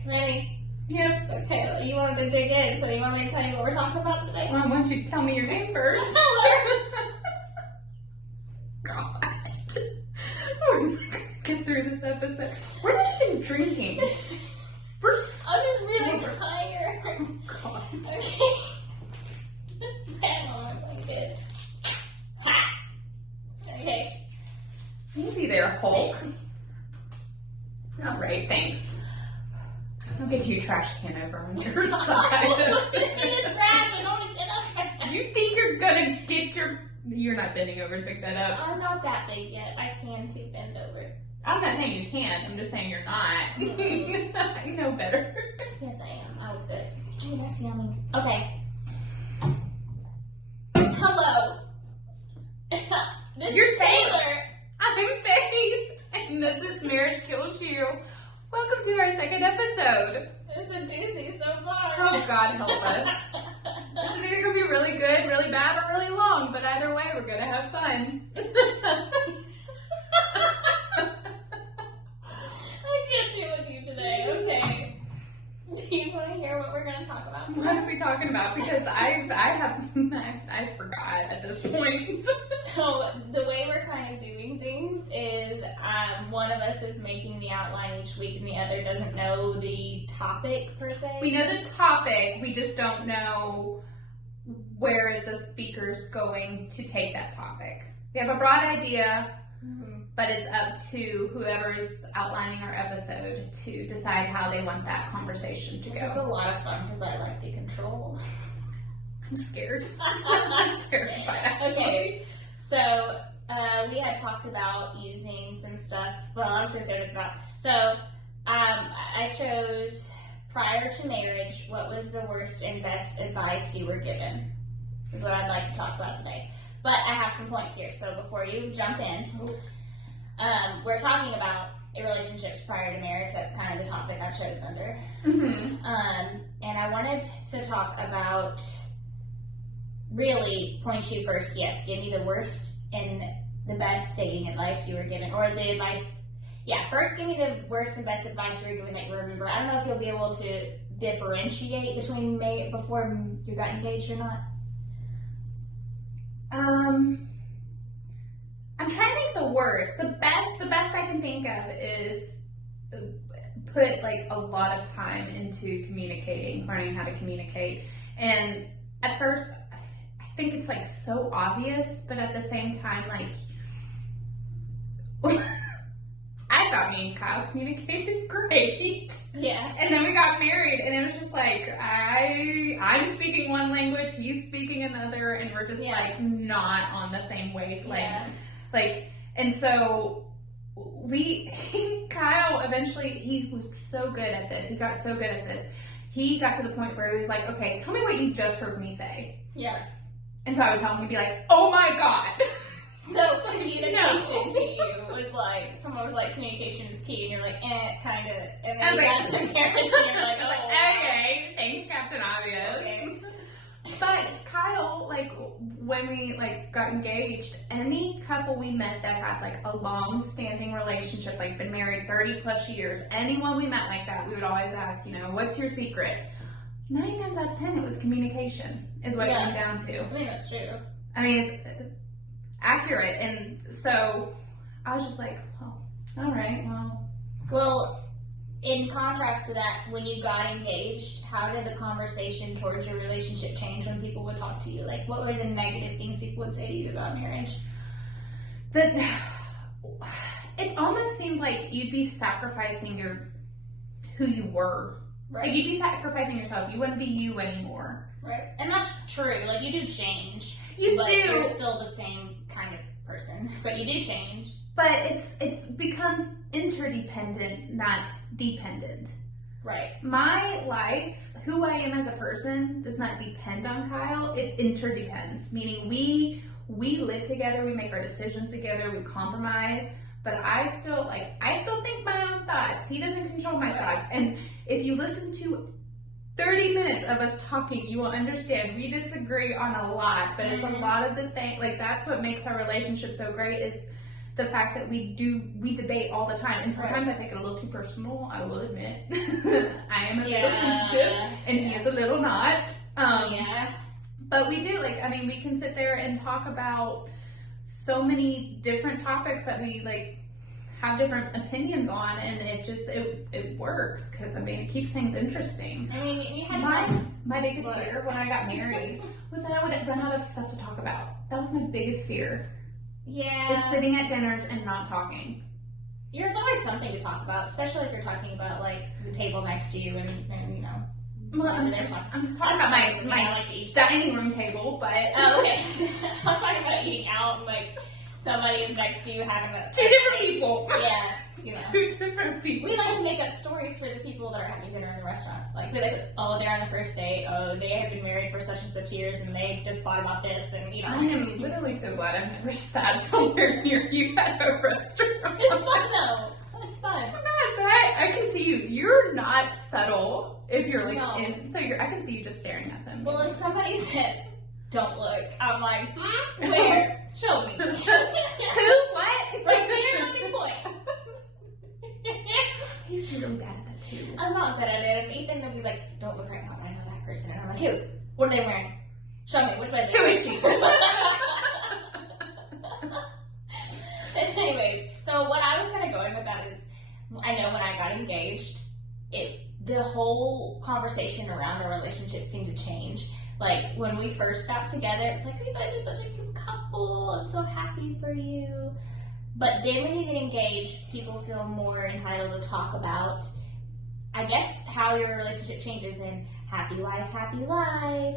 Okay, ready? Yep. Okay, well, you wanted to dig in, so you want me to tell you what we're talking about today? Well, why don't you tell me your name first? God. We're not gonna get through this episode. We're not even drinking. We're I'm just really sober. tired. Oh, God. Okay. This bad on my blanket. Ha! Okay. Easy there, Hulk. All right, thanks. I'll get you a trash can over on your side. Put it in the trash. I don't want to get up. You think you're gonna get your... You're not bending over to pick that up. I'm not that big yet. I can too bend over. I'm not saying you can't. I'm just saying you're not. You know better. Yes, I am. I was good. Oh, that's yummy. Okay. Hello. This You're is Taylor. I'm Faith, and this is Marriage Kills You. Welcome to our second episode. It's a doozy so far. Oh, God help us. This is either going to be really good, really bad, or really long, but either way, we're going to have fun. I can't deal with you today. Okay. Do you want to hear what we're going to talk about? What are we talking about? Because I forgot at this point. So the way we're kind of doing things is one of us is making the outline each week and the other doesn't know the topic per se. We know the topic, we just don't know where the speaker's going to take that topic. We have a broad idea, but it's up to whoever's outlining our episode to decide how they want that conversation to go. It's a lot of fun because I like the control. I'm scared. I'm terrified, actually. Okay, so we had talked about using some stuff. Well, I'm just going to say what it's about. So I chose, prior to marriage, what was the worst and best advice you were given? Is what I'd like to talk about today. But I have some points here, so before you jump in, we're talking about relationships prior to marriage. That's kind of the topic I chose under. Mm-hmm. And I wanted to talk about, really, point you first, yes, give me the worst and the best dating advice you were given, or the advice, first give me the worst and best advice you were given that you remember. I don't know if you'll be able to differentiate between before you got engaged or not. I'm trying to think the worst. The best I can think of is put like a lot of time into communicating, learning how to communicate. And at first, I think it's like so obvious, but at the same time, like, I thought me and Kyle communicated great. Yeah. And then we got married, and it was just like, I'm speaking one language, he's speaking another, and we're just like not on the same wavelength. Yeah. Like, and so Kyle eventually, he was so good at this. He got so good at this. He got to the point where he was like, okay, tell me what you just heard me say. Yeah. And so I would tell him, he'd be like, oh my God. So communication to you was like, someone was like, communication is key, and you're like, kind of, and then you got to marriage, and you're like, oh, okay, thanks, Captain Obvious. Okay. But Kyle, like, when we like got engaged, any couple we met that had like a long-standing relationship, like been married 30 plus years, anyone we met like that, we would always ask, what's your secret? 9 times out of 10, it was communication, is what it came down to. I think that's true. I mean, it's accurate, and so I was just like, oh, all right, Well, in contrast to that, when you got engaged, how did the conversation towards your relationship change when people would talk to you? Like, what were the negative things people would say to you about marriage? It almost seemed like you'd be sacrificing who you were. Right. Like, you'd be sacrificing yourself. You wouldn't be you anymore. Right. And that's true. Like, you do change. You but do. You're still the same kind of person. But you do change. But it's becomes interdependent, not dependent. Right. My life, who I am as a person, does not depend on Kyle. It interdepends. Meaning we live together, we make our decisions together, we compromise. But I still think my own thoughts. He doesn't control my thoughts. And if you listen to 30 minutes of us talking, you will understand we disagree on a lot, but it's a lot of the thing, like, that's what makes our relationship so great, is the fact that we debate all the time. And sometimes I take it a little too personal, I will admit. I relationship, and he is a little not. Yeah. But we do, like, I mean, we can sit there and talk about so many different topics that we, like, have different opinions on, and it just, it works, because, I mean, it keeps things interesting. I mean, you had my biggest fear when I got married was that I would run out of stuff to talk about. That was my biggest fear. Yeah. Is sitting at dinners and not talking. There's always something to talk about, especially if you're talking about, like, the table next to you and you know. Well, I'm talking about my like to eat dining room table, but... Oh, okay. I'm talking about eating out and, like, somebody is next to you having a... Two different people. Yeah. You know. Two different people. We like to make up stories for the people that are having dinner in the restaurant. Like, oh, they're on the first date. Oh, they have been married for such and such years, and they just fought about this, and you know. I am literally so glad I've never sat somewhere near you at a restaurant. It's fun though. It's fun. Oh my gosh, but I can see you. You're not subtle if you're like No. in. So I can see you just staring at them. Well, if somebody says, "Don't look," I'm like, where? Show me. Who? What? Right there, on your point. He's really bad at that too. I'm not good at it. And Ethan will be like, "Don't look right now. I know that person." And I'm like, "Who? What are they wearing? Show me. Which way are they Who wearing?" is she? Anyways, so what I was kind of going with that is, I know when I got engaged, the whole conversation around our relationship seemed to change. Like, when we first got together, it was like, you guys are such a cute couple. I'm so happy for you. But then when you get engaged, people feel more entitled to talk about, I guess, how your relationship changes in happy wife, happy life.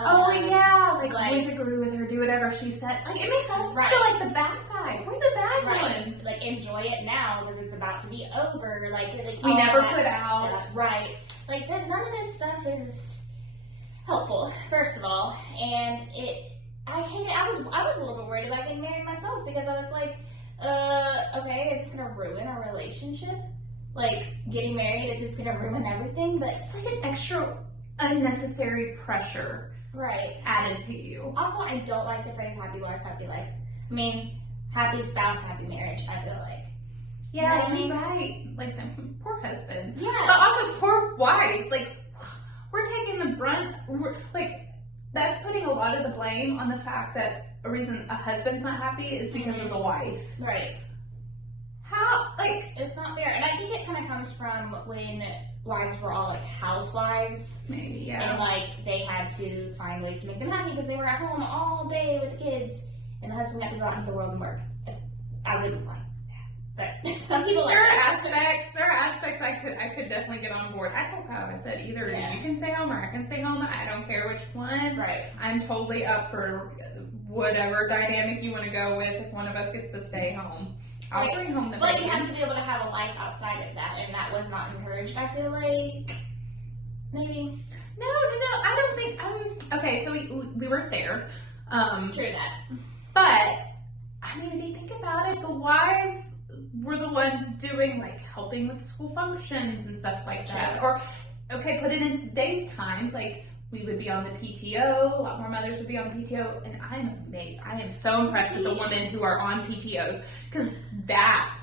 Oh yeah, like like- always agree with her, do whatever she said. Like it makes us Right. feel like the bad guy. We're the bad Right. ones. Like, enjoy it now because it's about to be over. Like We all never that put out. stuff. Right. Like, none of this stuff is helpful, first of all. And I hate it. I was a little bit worried about getting married myself because I was like, okay, is this going to ruin our relationship? Like, getting married, is this going to ruin everything? But It's like an extra unnecessary pressure right. added to you. Also, I don't like the phrase happy wife, happy life. I mean, happy spouse, happy marriage, I feel like. Yeah, You know you're right. Like the poor husbands. Yeah. But also poor wives. Like we're taking the brunt. That's putting a lot of the blame on the fact that a reason a husband's not happy is because of the wife. Right. How? Like It's not fair. And I think it kind of comes from when wives were all like housewives. maybe yeah. And like they had to find ways to make them happy because they were at home all day with the kids. And the husband got to go out into the world and work. I wouldn't like that. But some people like There are that. aspects I could definitely get on board. I told Kyle, I said either Yeah. you can stay home or I can stay home. I don't care which one. Right. I'm totally up for whatever dynamic you want to go with. If one of us gets to stay home, I'll Right. bring home the But baby. you have to be able to have a life outside of that, and that was not encouraged. I feel like maybe No, I don't think. Okay, so we were there. true that. But I mean, if you think about it, the wives were the ones doing like helping with school functions and stuff like that. True. Or okay, put it in today's times, like we would be on the PTO. A lot more mothers would be on the PTO, and I'm amazed. I am so impressed with the women who are on PTOs because that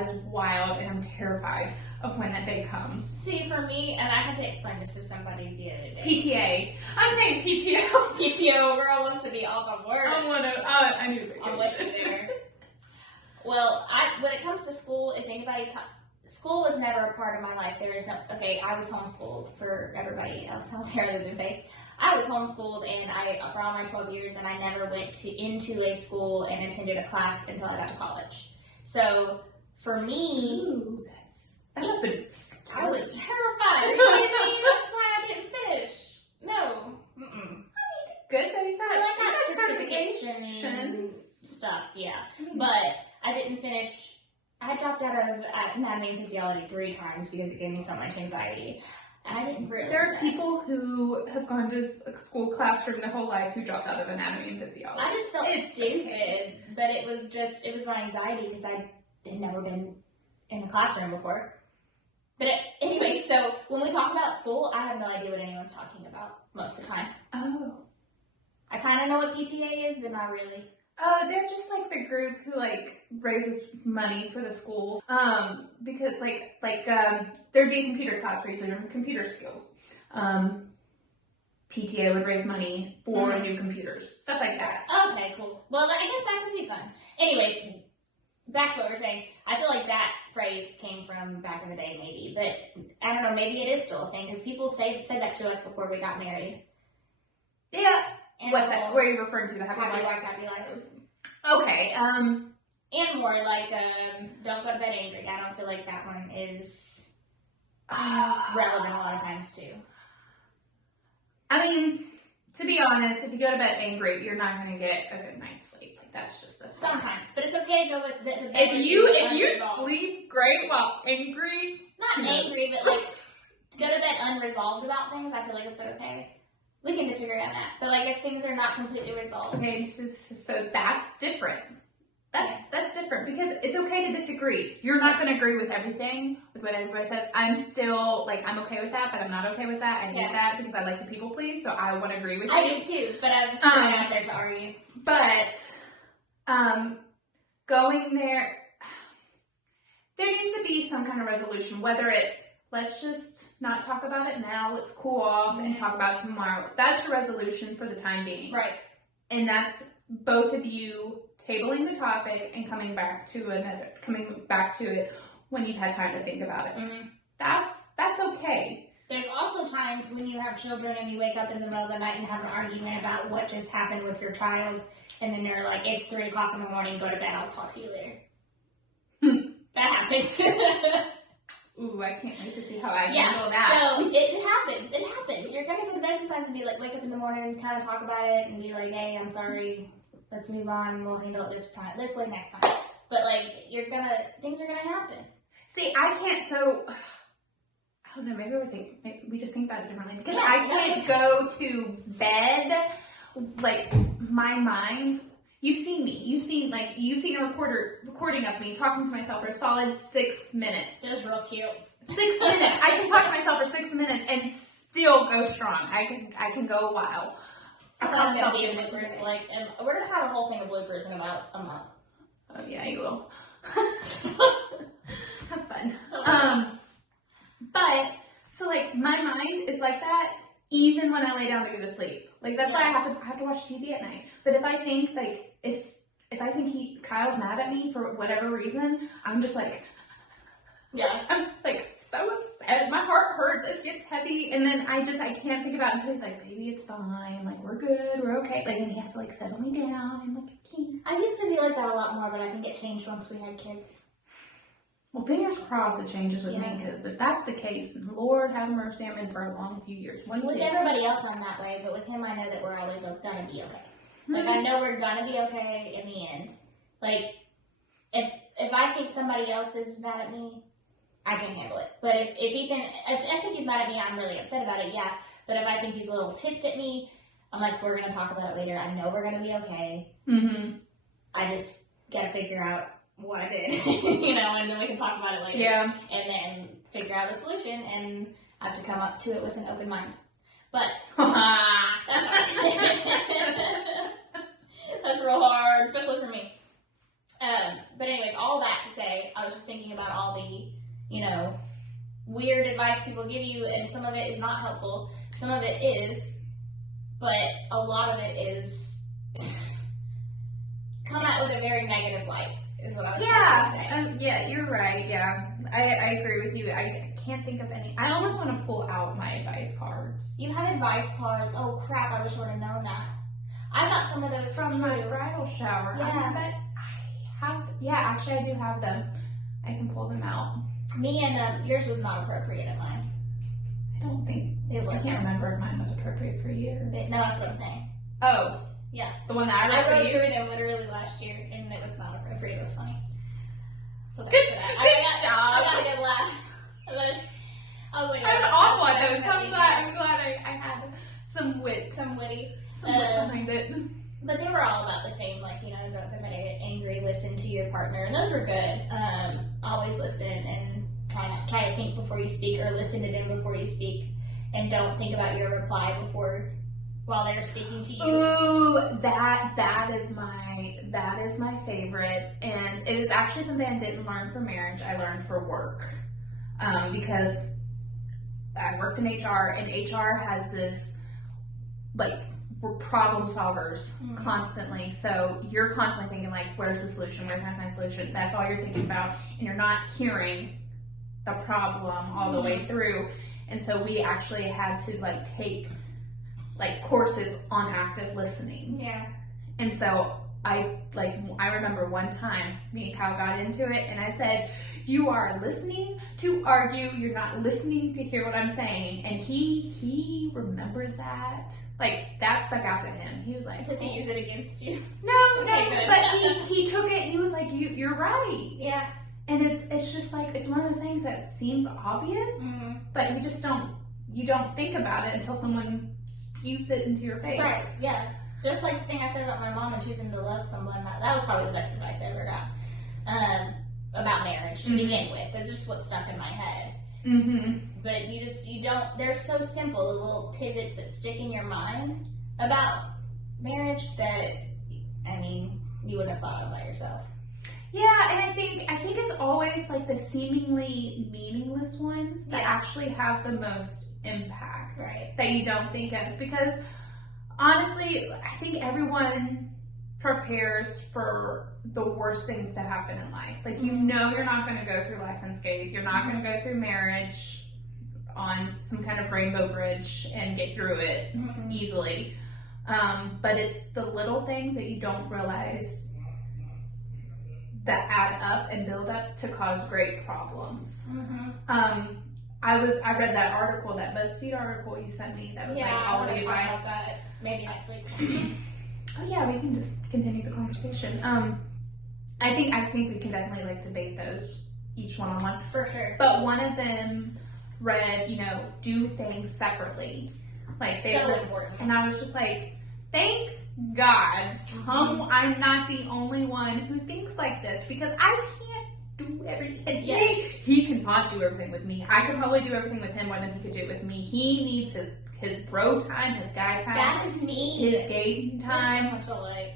is wild, and I'm terrified of when that day comes. See, for me, and I had to explain this to somebody the other day. PTA. I'm saying PTO. PTO, girl wants to be off on work. I knew I'm with you there. Well, when it comes to school, if anybody school was never a part of my life. There is no, okay, I was homeschooled for everybody else out there other than Faith. I was homeschooled and for all my 12 years, and I never went into a school and attended a class until I got to college. So for me, Ooh, that must have been I was terrified. Are you kidding me? That's why I didn't finish. No. Mm-mm. good that you got, I got you certificates and certifications. stuff, yeah. But I didn't finish. I dropped out of anatomy and physiology 3 times because it gave me so much anxiety. And I didn't realize There are that. people who have gone to a school classroom their whole life who dropped out of anatomy and physiology. I just felt stupid, but it was my anxiety because I had never been in a classroom before. But anyway, so when we talk about school, I have no idea what anyone's talking about most of the time. Oh. I kind of know what PTA is, but not really. Oh, they're just like the group who like raises money for the schools. Because there'd be a computer class where you learn computer skills. PTA would raise money for new computers, stuff like that. Okay, cool. Well, I guess that could be fun. Anyways, back to what we're saying. I feel like that phrase came from back in the day, maybe, but I don't know. Maybe it is still a thing because people said that to us before we got married. Yeah. And What that? Where are you referring to? The happy happy life? wife, happy life. Okay. And more like don't go to bed angry. I don't feel like that one is relevant a lot of times too. I mean, to be honest, if you go to bed angry, you're not going to get a good night's sleep. Like that's just a sometimes, but it's okay to go with the if you sleep great while angry, not angry, but like to go to bed unresolved about things, I feel like it's okay. We can disagree on that, but like if things are not completely resolved, okay, so that's different. That's different because it's okay to disagree. You're not going to agree with everything with what everybody says. I'm still like I'm okay with that, but I'm not okay with that. I hate that because I like to people please, so I want to agree with you. I do too, but I'm just going out there to argue. But going there needs to be some kind of resolution, whether it's let's just not talk about it now, let's cool off and talk about it tomorrow. That's your resolution for the time being. Right. And that's both of you tabling the topic and coming back to it when you've had time to think about it. Mm-hmm. That's okay. There's also times when you have children and you wake up in the middle of the night and have an argument about what just happened with your child, and then they're like, it's 3 o'clock in the morning, go to bed, I'll talk to you later. That happens. Ooh, I can't wait to see how I handle that. So it happens. You're gonna go to bed sometimes and be like, wake up in the morning and kind of talk about it and be like, hey, I'm sorry, let's move on, we'll handle it this way next time. But like, things are gonna happen. See, I can't, so, I don't know, maybe we just think about it differently. Because I can't go to bed, like, my mind, you've seen me. You've seen a recording of me talking to myself for a solid 6 minutes. It was real cute. 6 minutes. I can talk to myself for 6 minutes and still go strong. I can go a while. Sometimes I'm gonna be bloopers, and we're gonna have a whole thing of bloopers in about a month. Oh yeah, you will. Have fun. But so like my mind is like that even when I lay down to go to sleep. Like that's why I have to watch TV at night. But if I think Kyle's mad at me for whatever reason, I'm just like, I'm like so upset. My heart hurts. It gets heavy, and then I can't think about it until he's like, "Baby, it's fine. Like we're good. We're okay." Like, and he has to like settle me down. I'm like, I can't. I used to be like that a lot more, but I think it changed once we had kids. Well, fingers crossed it changes with me, because if that's the case, Lord have mercy, I'm in for a long few years. With everybody else, I'm that way, but with him, I know that we're always gonna be okay. Like I know we're gonna be okay in the end. Like if I think somebody else is mad at me, I can handle it. But if I think he's mad at me, I'm really upset about it, yeah. But if I think he's a little ticked at me, I'm like, we're going to talk about it later. I know we're going to be okay. Mm-hmm. I just got to figure out what I did, and then we can talk about it later. Yeah. And then figure out a solution, and I have to come up to it with an open mind. But that's real hard, especially for me. But anyways, all that to say, I was just thinking about all the, weird advice people give you, and some of it is not helpful. Some of it is, but a lot of it is come out with a very negative light, is what I was trying to say. Yeah, you're right. Yeah, I agree with you. I can't think of any. I almost want to pull out my advice cards. You have advice cards? Oh crap! I wish I would have known that. I got some of those from my bridal shower. Yeah, actually, I do have them. I can pull them out. Me and yours was not appropriate at mine. I don't think it was. I can't remember if mine was appropriate for you. No, that's what I'm saying. Oh, yeah, the one that I wrote through them literally last year, and it was not appropriate. It was funny. So good job. I got a good laugh. I was like, I'm on one though, so I'm glad I had some wit behind it. But they were all about the same, don't get angry, listen to your partner, and those were good. Always listen and try to think before you speak, or listen to them before you speak, and don't think about your reply before while they're speaking to you? Ooh, that is my favorite, and it is actually something I didn't learn for marriage. I learned for work, because I worked in HR, and HR has this, like, we're problem solvers constantly. So you're constantly thinking, like, where's the solution? Where's my find solution? That's all you're thinking about, and you're not hearing the problem all the way through. And so we actually had to, like, take, like, courses on active listening. Yeah. And so I remember one time me and Kyle got into it, and I said, you are listening to argue, you're not listening to hear what I'm saying. And he remembered that. Like, that stuck out to him. He was like, does he use it against you? No, Okay, but he took it, and he was like, you're right. Yeah. And it's just like, it's one of those things that seems obvious, but you don't think about it until someone spews it into your face. Right, yeah. Just like the thing I said about my mom and choosing to love someone, that was probably the best advice I ever got about marriage to begin with. That's just what stuck in my head. But you don't, they're so simple, the little tidbits that stick in your mind about marriage that, I mean, you wouldn't have thought of by yourself. Yeah, and I think it's always like the seemingly meaningless ones that actually have the most impact, right? That you don't think of, because honestly, I think everyone prepares for the worst things to happen in life. Like, you know, you're not going to go through life unscathed. You're not going to go through marriage on some kind of rainbow bridge and get through it easily. But it's the little things that you don't realize that add up and build up to cause great problems. I read that article, that BuzzFeed article you sent me, that was like all the advice. About that maybe next week. Oh yeah, we can just continue the conversation. I think we can definitely, like, debate those each one-on-one. For sure. But one of them read, do things separately. Like, so important. And I was just like, thank God, I'm not the only one who thinks like this, because I can't do everything. Yes. He cannot do everything with me. I could probably do everything with him more than he could do it with me. He needs his bro time, his guy time. That is me. His gay time. There's so much alike.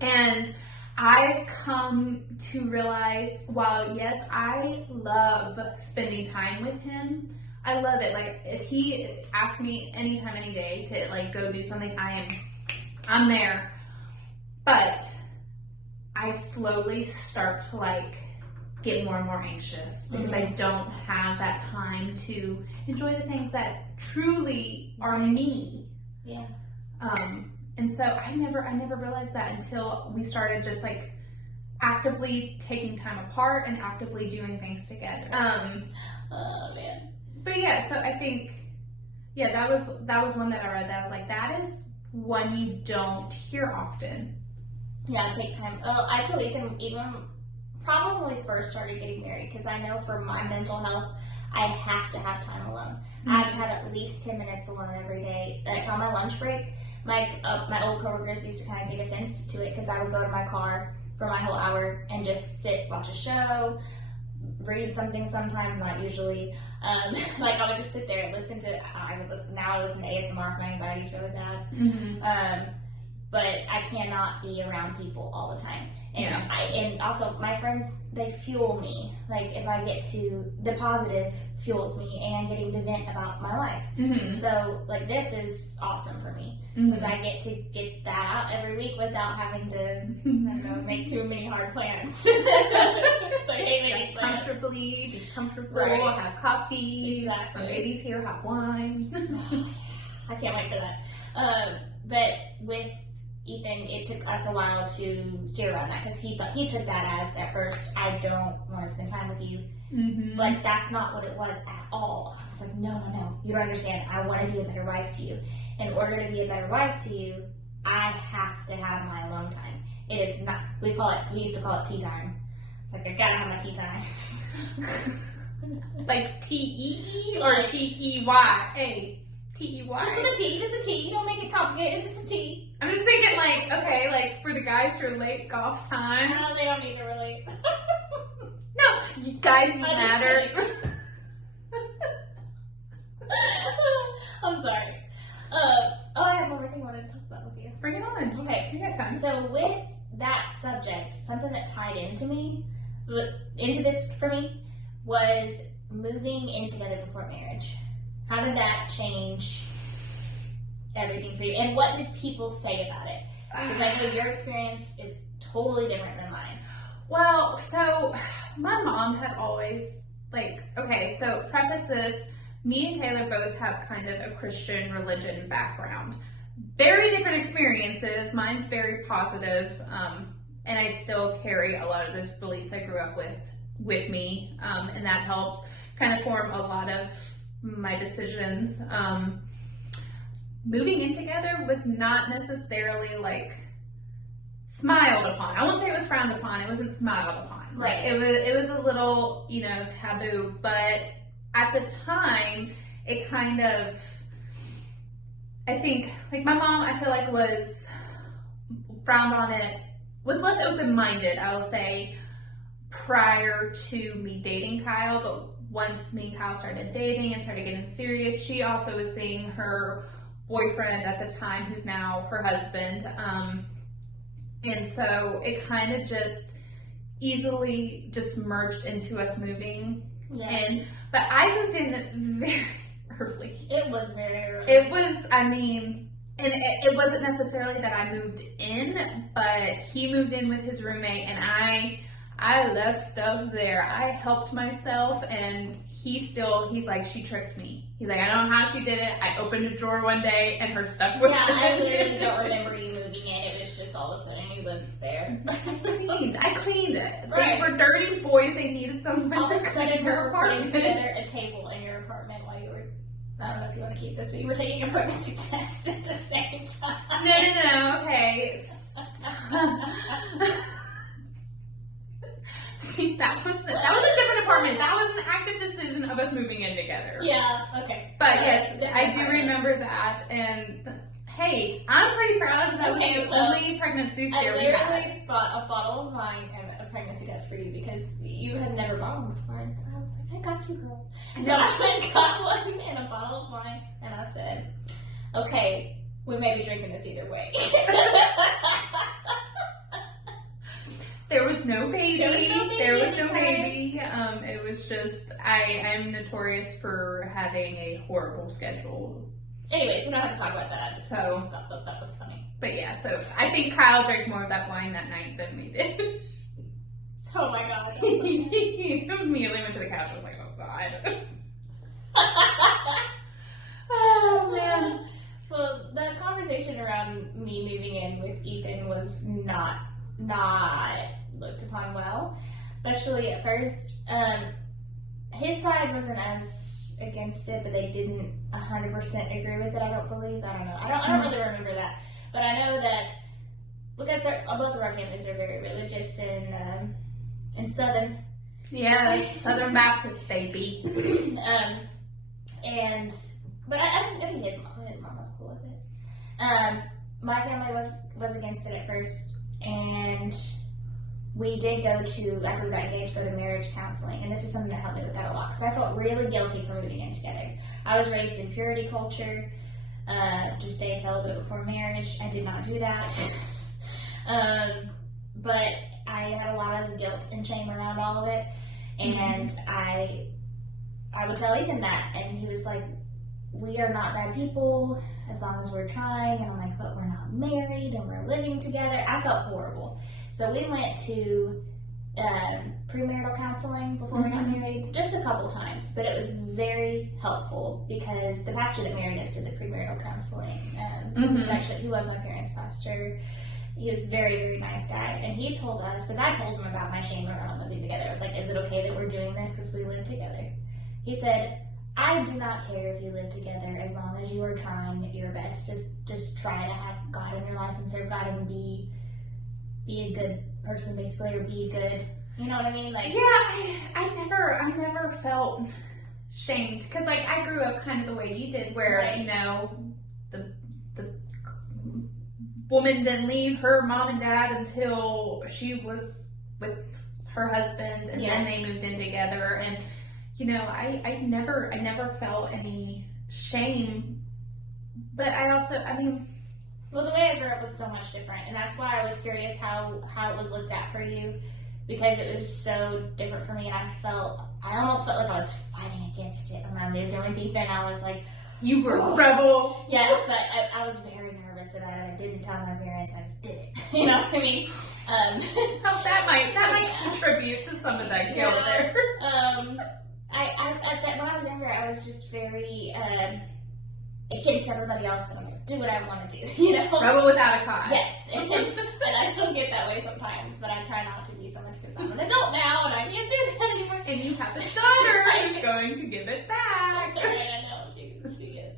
And I've come to realize, while yes, I love spending time with him, I love it. Like, if he asks me anytime, any day to, like, go do something, I'm there. But I slowly start to, like, get more and more anxious because I don't have that time to enjoy the things that truly are me. Yeah. And so I never realized that until we started just, like, actively taking time apart and actively doing things together. Oh man. But yeah, so I think, that was one that I read that I was like, that is one you don't hear often. Yeah, it takes time. I told Ethan even probably when we first started getting married, because I know for my mental health, I have to have time alone. I have to have at least 10 minutes alone every day. Like, on my lunch break, my old coworkers used to kind of take offense to it, because I would go to my car for my whole hour and just sit, watch a show, read something sometimes, not usually. Like, I would just sit there and listen to, now I listen to ASMR if my anxiety is really bad. But I cannot be around people all the time. And and also my friends, they fuel me. Like, if I get to, the positive fuels me, and getting to vent about my life. So, like, this is awesome for me, because I get to get that out every week without having to make too many hard plans. Like, hey, just comfortably, be comfortable, right. Have coffee. Exactly. Our baby's here, have wine. I can't wait for that. But with Ethan, it took us a while to steer around that, because he took that as, at first, I don't want to spend time with you. Like, that's not what it was at all. I was like, no, you don't understand. I want to be a better wife to you. In order to be a better wife to you, I have to have my alone time. It is not, we used to call it tea time. It's like, I gotta have my tea time. Like T-E-E or T-E-Y-A? T-E-Y? Just a tea. You don't make it complicated, just a tea. I'm just thinking, like, okay, like, for the guys who relate golf time. No, they don't need to relate. No, you guys, you matter. I'm sorry. I have one more thing I want something that tied into this for me was moving in together before marriage. How did that change everything for you? And what did people say about it? Because I know your experience is totally different than mine. Well, so my mom had always, so preface this, me and Taylor both have kind of a Christian religion background. Very different experiences. Mine's very positive, and I still carry a lot of those beliefs I grew up with me, and that helps kind of form a lot of my decisions. Moving in together was not necessarily smiled upon. I won't say it was frowned upon. It wasn't smiled upon. Right. It was a little, taboo. But at the time, it kind of, I think, my mom, I feel like was frowned on it, was less open-minded, I will say, prior to me dating Kyle. But once me and Kyle started dating and started getting serious, she also was seeing her boyfriend at the time, who's now her husband. And so it kind of just easily just merged into us moving in. But I moved in very early. It was very early. It was, and it wasn't necessarily that I moved in, but he moved in with his roommate, and I left stuff there. I helped myself, and he's like, she tricked me. He's like, I don't know how she did it. I opened a drawer one day, and her stuff was there. I literally there. don't remember you moving in. It was just all of a sudden you lived there. I cleaned it. Right. They were dirty boys. They needed someone All to of a sudden clean you their were putting apartment. together a table in your apartment while you were, I don't know if you want to keep this, but you were taking a pregnancy test at the same time. No. Okay. See, that was a different apartment. That was an active decision of us moving in together. Yeah, okay. But So yes, I do remember that. And hey, I'm pretty proud because that was the only pregnancy scare we had. I literally bought a bottle of wine and a pregnancy test for you because you had never bought one before. And so I was like, I got you, girl. So I got one and a bottle of wine, and I said, okay, we may be drinking this either way. There was no baby. There was no time. baby. It was just, I'm notorious for having a horrible schedule. Anyways, we don't have to talk about that. I just So- thought that was funny. But yeah, so I think Kyle drank more of that wine that night than we did. Oh my god. He immediately went to the couch. I was like, oh god. Oh man. Well, the conversation around me moving in with Ethan was not looked upon well, especially at first. His side wasn't as against it, but they didn't 100% agree with it. I don't believe. I don't know. I don't really remember that, but I know that because both of our families are very religious and Southern. Yeah, Southern Baptist baby. But I think his mom was cool with it. My family was against it at first, and we did after we got engaged, go to marriage counseling, and this is something that helped me with that a lot, because I felt really guilty for moving in together. I was raised in purity culture, to stay celibate before marriage. I did not do that. But I had a lot of guilt and shame around all of it, and I would tell Ethan that, and he was like, we are not bad people as long as we're trying. And I'm like, but we're not married and we're living together. I felt horrible. So we went to premarital counseling before we got married, just a couple times, but it was very helpful because the pastor that married us did the premarital counseling. He was my parents' pastor. He was a very, very nice guy, and he told us, because I told him about my shame around living together. I was like, is it okay that we're doing this because we live together? He said, I do not care if you live together as long as you are trying your best. Just try to have God in your life and serve God and be a good person, basically, or be good. You know what I mean? Like, yeah, I never felt shamed because I grew up kind of the way you did, where the woman didn't leave her mom and dad until she was with her husband, and then they moved in together. And I never felt any shame, but I Well, the way I grew up was so much different, and that's why I was curious how it was looked at for you, because it was so different for me, and I almost felt like I was fighting against it when I moved. And I think then I was like, you were a rebel. Yes, I was very nervous, and I didn't tell my parents. I just did it. You know what I mean? That might contribute to some of that guilt there. When I was younger, I was just very against everybody else, and I'm like, do what I want to do, you know? Rebel without a cause. Yes, and I still get that way sometimes, but I try not to be so much because I'm an adult now, and I can't do that anymore. And you have a daughter who's going to give it back. I know, she is.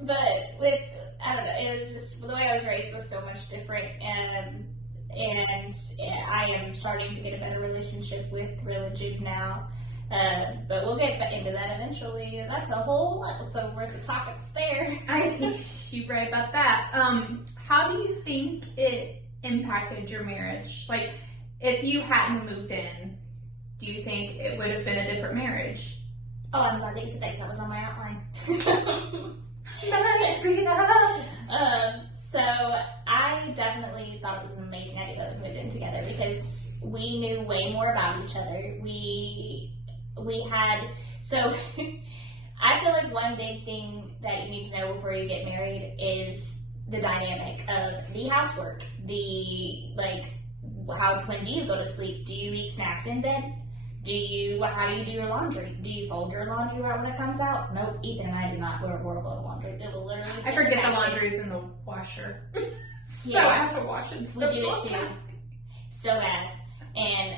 But I don't know, it was just, the way I was raised was so much different, and I am starting to get a better relationship with religion now. But we'll get into that eventually. That's a whole episode worth of topics there. I think you're right about that. How do you think it impacted your marriage? Like, if you hadn't moved in, do you think it would have been a different marriage? Oh, I'm glad that you said that, because that was on my outline. So I definitely thought it was an amazing idea that we moved in together, because we knew way more about each other. We had, so I feel like one big thing that you need to know before you get married is the dynamic of the housework. When do you go to sleep? Do you eat snacks in bed? How do you do your laundry? Do you fold your laundry right when it comes out? Nope, Ethan and I do not. We're horrible at laundry. It will literally I forget the laundry's in the washer. So yeah. I have to wash it. We do it too. So bad. And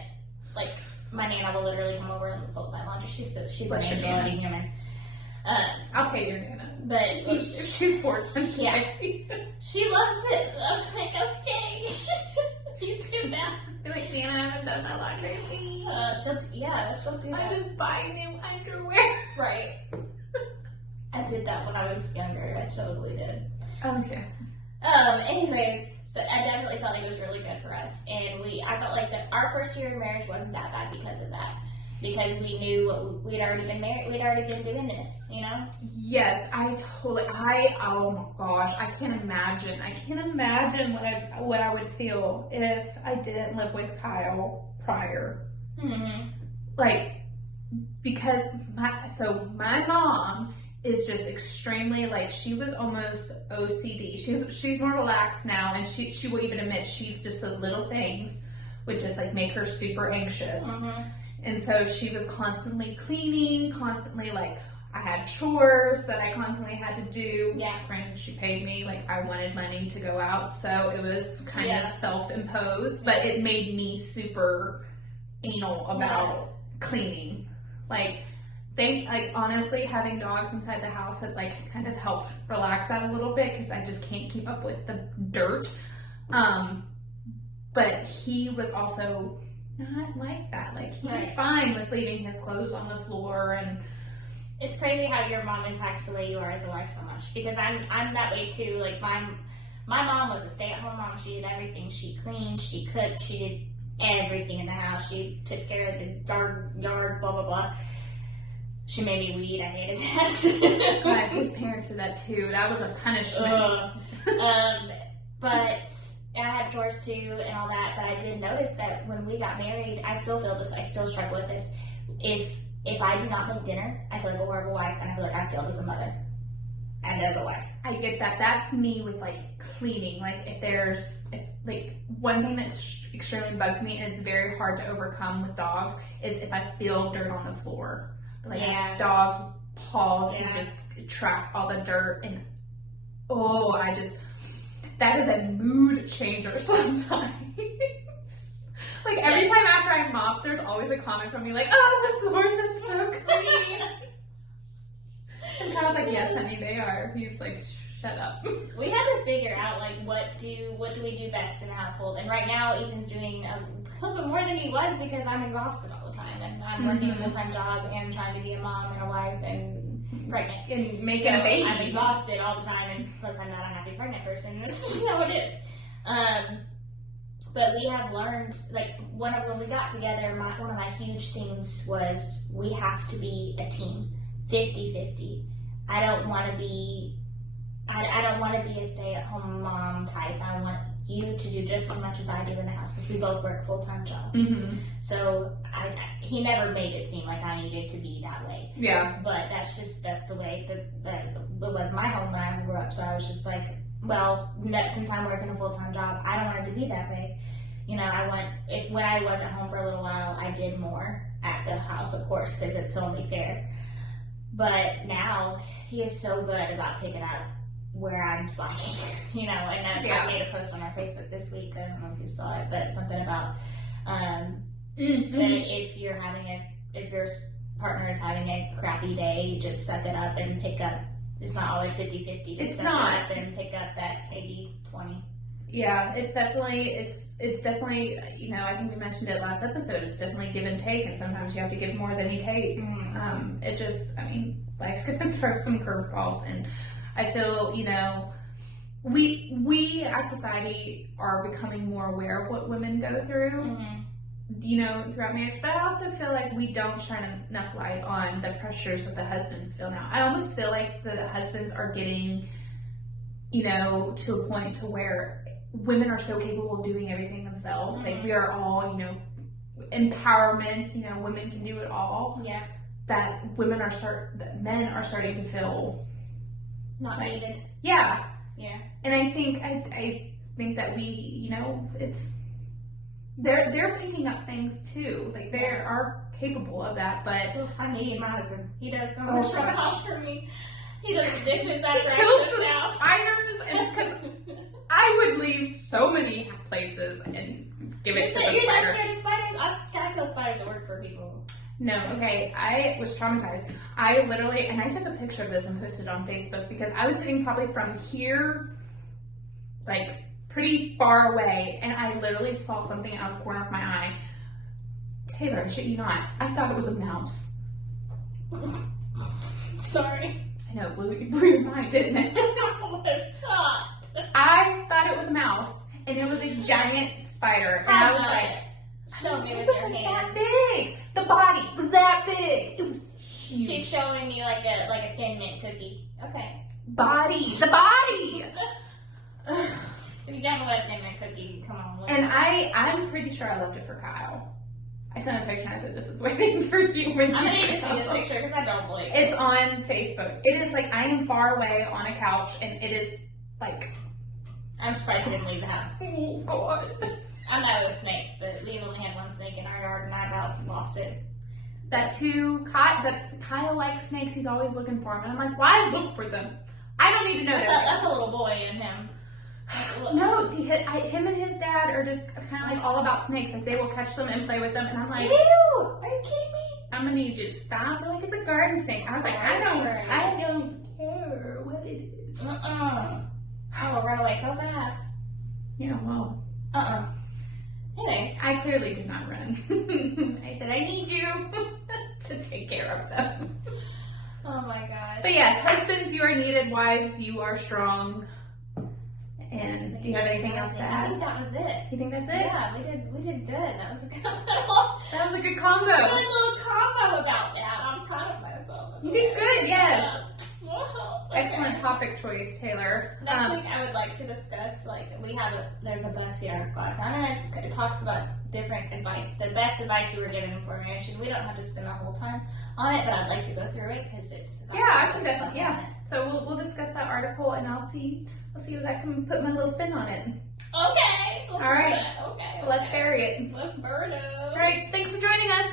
my Nana will literally come over and fold my laundry. She's an angel human. I'll pay your Nana. But she's bored. Yeah. She loves it. I was like, okay. You do that. You're like, Nana, I haven't done my laundry. She'll do that. I just buy new underwear. Right. I did that when I was younger. I totally did. Okay. Anyways, so I definitely felt like it was really good for us, and I felt like that our first year of marriage wasn't that bad because of that, because we knew we'd already been married, we'd already been doing this, you know? Yes, oh my gosh, I can't imagine what I would feel if I didn't live with Kyle prior. Mm-hmm. Because my mom is just extremely, she was almost OCD. She's more relaxed now, and she will even admit she just the little things would just make her super anxious. Mm-hmm. And so she was constantly cleaning, constantly I had chores that I constantly had to do. Yeah. Granted, she paid me, I wanted money to go out, so it was kind of self-imposed, but it made me super anal about cleaning. Honestly, having dogs inside the house has kind of helped relax that a little bit, because I just can't keep up with the dirt. But he was also not like that. He was fine with leaving his clothes on the floor. And it's crazy how your mom impacts the way you are as a wife so much, because I'm that way too. My mom was a stay-at-home mom. She did everything. She cleaned, she cooked, she did everything in the house. She took care of the yard, blah, blah, blah. She made me weed. I hated that. God, his parents did that too. That was a punishment. But I had chores too and all that. But I did notice that when we got married, I still feel this. I still struggle with this. If I do not make dinner, I feel like a horrible wife, and I feel like I failed as a mother and as a wife. I get that. That's me with cleaning. If there's one thing that extremely bugs me, and it's very hard to overcome with dogs, is if I feel dirt on the floor. I have dogs with paws who just track all the dirt, and that is a mood changer sometimes. Every time after I mop, there's always a comment from me oh, the floors are so clean. And Kyle's yes, honey, they are. He's shut up. We had to figure out what do we do best in the household, and right now Ethan's doing a little bit more than he was, because I'm exhausted all the time, and I'm working a full-time job and trying to be a mom and a wife and pregnant and making a baby. I'm exhausted all the time, and plus I'm not a happy pregnant person. That's just how it is. But we have learned, when we got together, one of my huge things was we have to be a team, 50-50. I don't want to be I don't want to be a stay-at-home mom type. I want you to do just as much as I do in the house because we both work full-time jobs. Mm-hmm. So he never made it seem like I needed to be that way. Yeah. But that's the way that it was my home when I grew up. So I was just like, well, since I'm working a full-time job, I don't want it to be that way. You know, when I was at home for a little while, I did more at the house, of course, because it's only fair. But now he is so good about picking up where I'm slacking, you know, and then I made a post on our Facebook this week, I don't know if you saw it, but something about that if your partner is having a crappy day, you just suck it up and pick up. It's not always 50-50, just suck it up and pick up that 80-20. Yeah, it's definitely, you know, I think we mentioned it last episode, it's definitely give and take, and sometimes you have to give more than you take. Life's gonna throw some curveballs, and I feel, you know, we as society are becoming more aware of what women go through, you know, throughout marriage, but I also feel like we don't shine enough light on the pressures that the husbands feel now. I almost feel like the husbands are getting, you know, to a point to where women are so capable of doing everything themselves. Like, we are all, you know, empowerment, you know, women can do it all. Yeah. That men are starting to feel not needed. Yeah. Yeah. And I think that we, you know, they're picking up things too. Like, they are capable of that, but I need my husband. He does so much for the house for me. He does the dishes after he kills breakfast the now. spiders, and because I would leave so many places and give it to the spider. You're not scared of spiders? I kill spiders that work for people. No, okay, I was traumatized. I literally, and I took a picture of this and posted it on Facebook because I was sitting probably from here, like, pretty far away, and I literally saw something out of the corner of my eye. Taylor, shit you not, I thought it was a mouse. Sorry. I know, it blew your mind, didn't it? I was shocked. I thought it was a mouse, and it was a giant spider, and I was like, show me with it was your like hands. that big. The body was that big. It was huge. She's showing me like a Thin Mint cookie. Okay. The body. If you don't know what Thin Mint cookie, come on. Look. And I'm pretty sure I left it for Kyle. I sent a picture and I said, "This is waiting for you." I'm gonna need to see this picture because I don't believe it. It's on Facebook. It is like I am far away on a couch, and it is like, I'm surprised you didn't leave the house. oh God. I'm not with snakes, but we've only had one snake in our yard, and I about lost it. That Kyle likes snakes. He's always looking for them, and I'm like, why look for them? I don't need to know. That's a little boy in him. No, see, him and his dad are just kind of like all about snakes. Like, they will catch them and play with them, and I'm like, ew! Are you kidding me? I'm gonna need you to stop. They're like, it's a garden snake. I was like, I don't care what it is. Oh, run away so fast. Yeah, well. Anyways. I clearly did not run. I said, I need you to take care of them. Oh my gosh. But yes, husbands, you are needed. Wives, you are strong. And do you have anything else to add? I think that was it. You think that's it? Yeah, we did good. That was a good That was a good combo. a little combo about that. I'm proud of myself. You did good, yes. Okay. Excellent topic choice, Taylor. Next week, I would like to discuss, like, there's a BuzzFeed article I found, and it talks about different advice, the best advice you were given for marriage, and we don't have to spend the whole time on it, but I'd like to go through it, because it's... I can definitely, So we'll discuss that article, and I'll see if I can put my little spin on it. Okay. All right. Okay. Let's bury it. Let's burn it. All right, thanks for joining us.